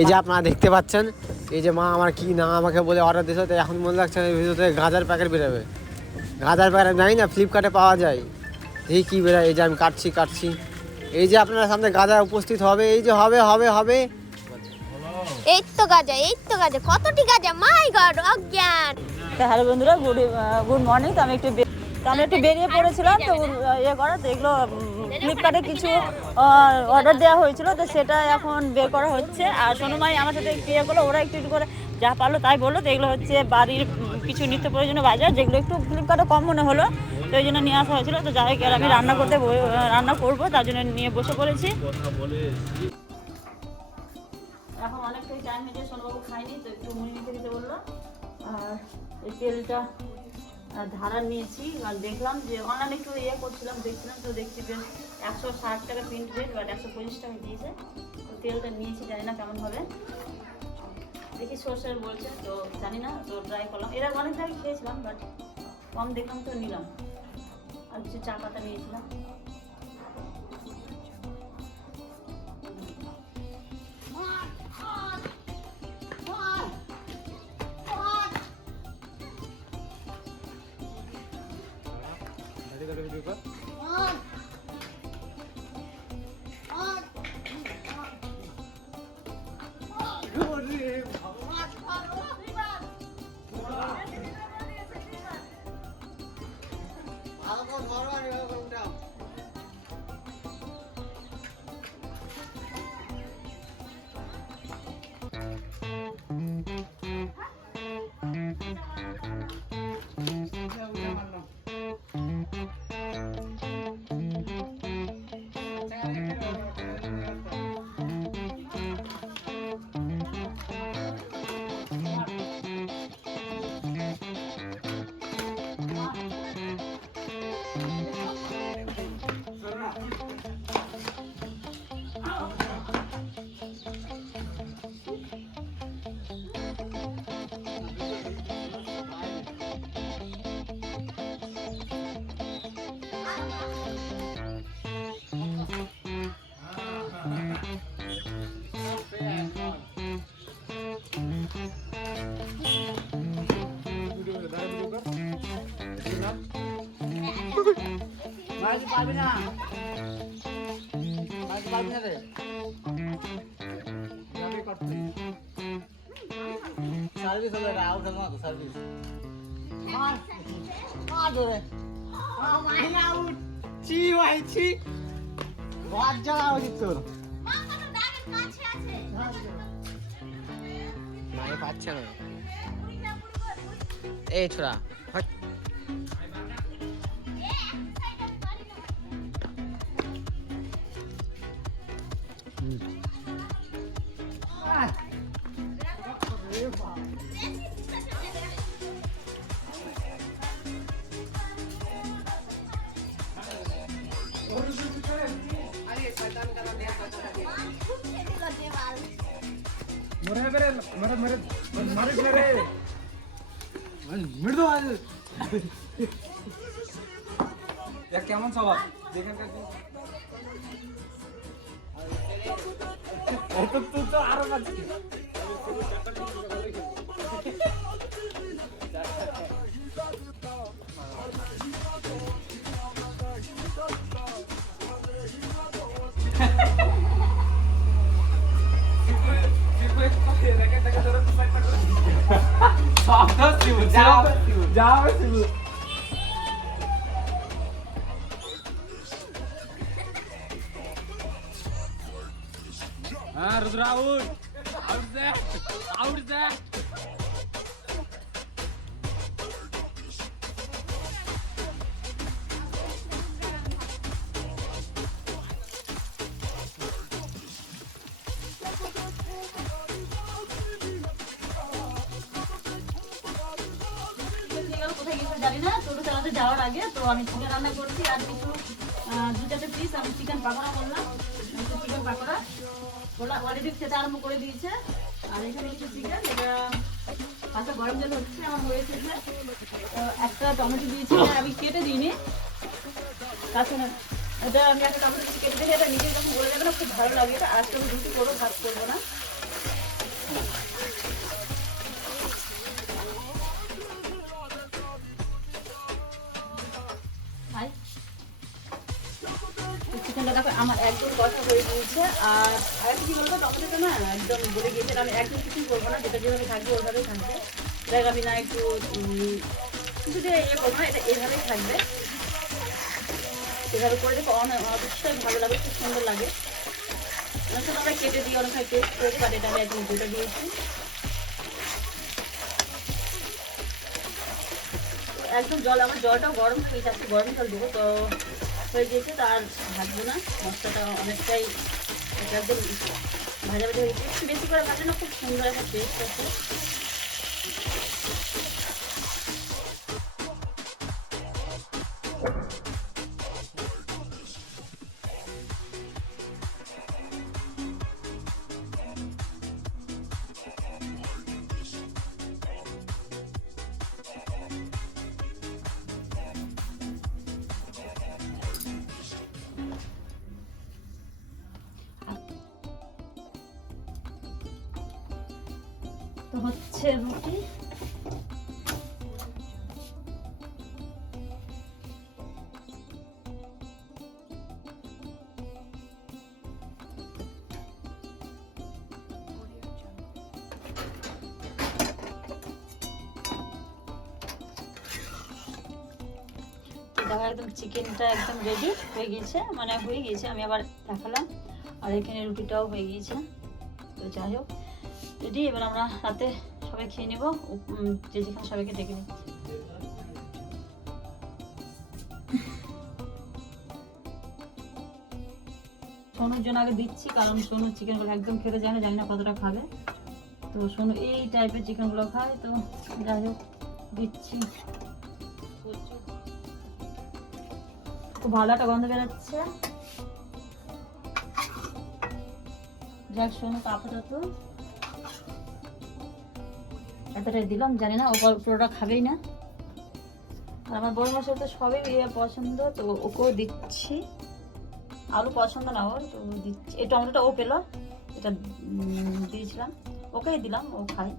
এই যে আপনারা দেখতে পাচ্ছেন, এই যে মা আমার কি না আমাকে বলে অর্ডার দিয়েছে, তো এখন মনে লাগছে এর ভিতরে গাঁজার প্যাকেট বেরোবে। গাঁজার প্যাকেট জানি না, ফ্লিপকার্টে পাওয়া যায়। এই কী বেরোয়, এই যে আমি কাটছি। এই যে আপনার সামনে গাঁজা উপস্থিত হবে, এই যে হবে। এই তো গাঁজা কতটি গাঁজা, মাই গড অজ্ঞান। তো হ্যালো বন্ধুরা, গুড মর্নিং। তো আমি একটু বেরিয়ে পড়েছিলাম, তো তো এগুলো ফ্লিপকার্টে কিছু অর্ডার দেওয়া হয়েছিল, তো সেটা এখন বের করা হচ্ছে। আর সোনুমাই আমার সাথে একটু করলো, ওরা একটু করে যা পারলো তাই বললো। তো এগুলো হচ্ছে বাড়ির কিছু নিত্য প্রয়োজনীয় বাজার, যেগুলো একটু ফ্লিপকার্টে কম মনে হলো, তো এই জন্য নিয়ে আসা হয়েছিল। তো যাই হোক, আমি রান্না করবো, তার জন্য নিয়ে বসে পড়েছি। এখন অনেকটাই টাইম হয়েছে, সোনুবাবু খাইনি, তো একটু মুড়ি মেখে দিতে বললো। আর এই তেলটা ধারা নিয়েছি, আর দেখলাম যে অনলাইনে একটু দেখছিলাম, তো দেখছি বেশ 160 টাকা প্রিন্ট রেট, বাট 125 টাকা দিয়েছে। তো তেলটা নিয়েছি, জানি না কেমন হবে, দেখি সর্ষের বলছে, তো জানি না, তো ট্রাই করলাম। এরা অনেক জায়গায় খেয়েছিলাম, বাট কম দেখলাম, তো নিলাম। আর কিছু চা পাতা নিয়েছিলাম। পারবি না রে, সার্ভিস হলো, আউট হলো না তো সার্ভিস। পাচ্ছে না এই ছোড়া। কেমন স্বভাব দেখেন, তো আরো Rudra out there. কোথায় গেছে জানি না, টোটো চালাতে যাওয়ার আগে। তো আমি চিকেন রান্না করছি, আর কিছু 2-4 পিস আমি চিকেন পাকোড়া করলাম। চিকেন পাকোড়া অলরেডি খেতে আরম্ভ করে দিয়েছে। আর এখানে কিছু চিকেন, এটা পাশে গরম জল হচ্ছে, আমার হয়েছে। একটা টমেটো দিয়েছি, আমি কেটে দিইনি, তাছাড়া এটা আমি একটা টমেটো কেটে দিই। এটা নিজে যখন বলে যাবে না, খুব ভালো লাগে। এটা আজকে আমি রুটি করবো, ভাত করবো না। আমার একদম কথা হয়ে গিয়েছে। আর আরেকটা কি বলবো, টমেটোটা না একদম গলে গিয়েছে। আমি একদম কিছুই করবো না, যেটা যেভাবে থাকবে ওইভাবেই থাকবে। দেখ আমি না একটু কিছু দিয়ে ইয়ে করবো না, এটা এইভাবেই থাকবে। এভাবে করে দেখো অবশ্যই ভালো লাগে, খুব সুন্দর লাগে। অনেক সময় আমরা কেটে দিই, অনেক সময় টেস্ট করি, বাট এটা আমি একদম দুটো দিয়েছি। একদম জল, আমার জলটাও গরম হয়ে যাচ্ছে, গরম জল দেবো তো হয়ে গিয়েছে। তো আর ভাজবো না, মশলাটা অনেকটাই একদম ভাজা ভাজা হয়ে গেছে। একটু বেশি করে ভাজলে না খুব সুন্দর একটা টেস্ট আছে। তো হচ্ছে রুটি। দেখো একদম চিকেনটা একদম রেডি হয়ে গিয়েছে, মানে হয়ে গিয়েছে, আমি আবার দেখালাম। আর এখানে রুটিটাও হয়ে গিয়েছে। তো যাই হোক রেডি। এবার আমরা রাতে সবাই খেয়ে নেবো, যে যেখানে সবাইকে ডেকে নিচ্ছি। সোনুর জন্য আগে দিচ্ছি, কারণ সোনু চিকেনগুলো একদম খেতে যায় না, জানি না কতটা খাবে। তো সোনু এই টাইপের চিকেনগুলো খায়, তো যাই হোক দিচ্ছি। খুব ভালো একটা গন্ধ বেরোচ্ছে। যাক সোনু আপাতত এতটাই দিলাম, জানি না ও পুরোটা খাবেই না। আর আমার বড় মাসের তো সবই পছন্দ, তো ওকেও দিচ্ছি। আলু পছন্দ না ওর, তো দিচ্ছি। এই টমেটোটা ও পেলো, এটা দিয়েছিলাম, ওকেই দিলাম, ও খায়।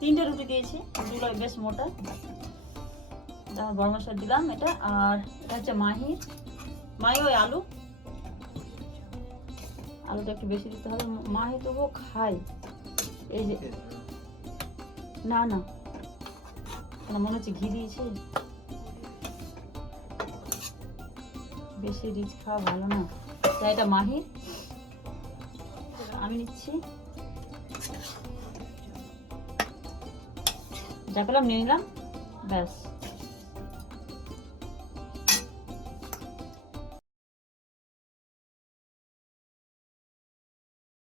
তিনটে রুটি দিয়েছি, রুটিগুলো বেশ মোটা। আমার বড় মাসের দিলাম এটা। আর এটা হচ্ছে মাহির, ওই আলুটা একটু বেশি দিতে হবে। মাহি তবুও খায়। এই যে না না মনে হচ্ছে ঘি দিয়েছে, বেশি রিচ খাওয়া ভালো না, তাই এটা মাহির। আমি নিচ্ছি, যা পেলাম নিয়ে নিলাম, ব্যাস।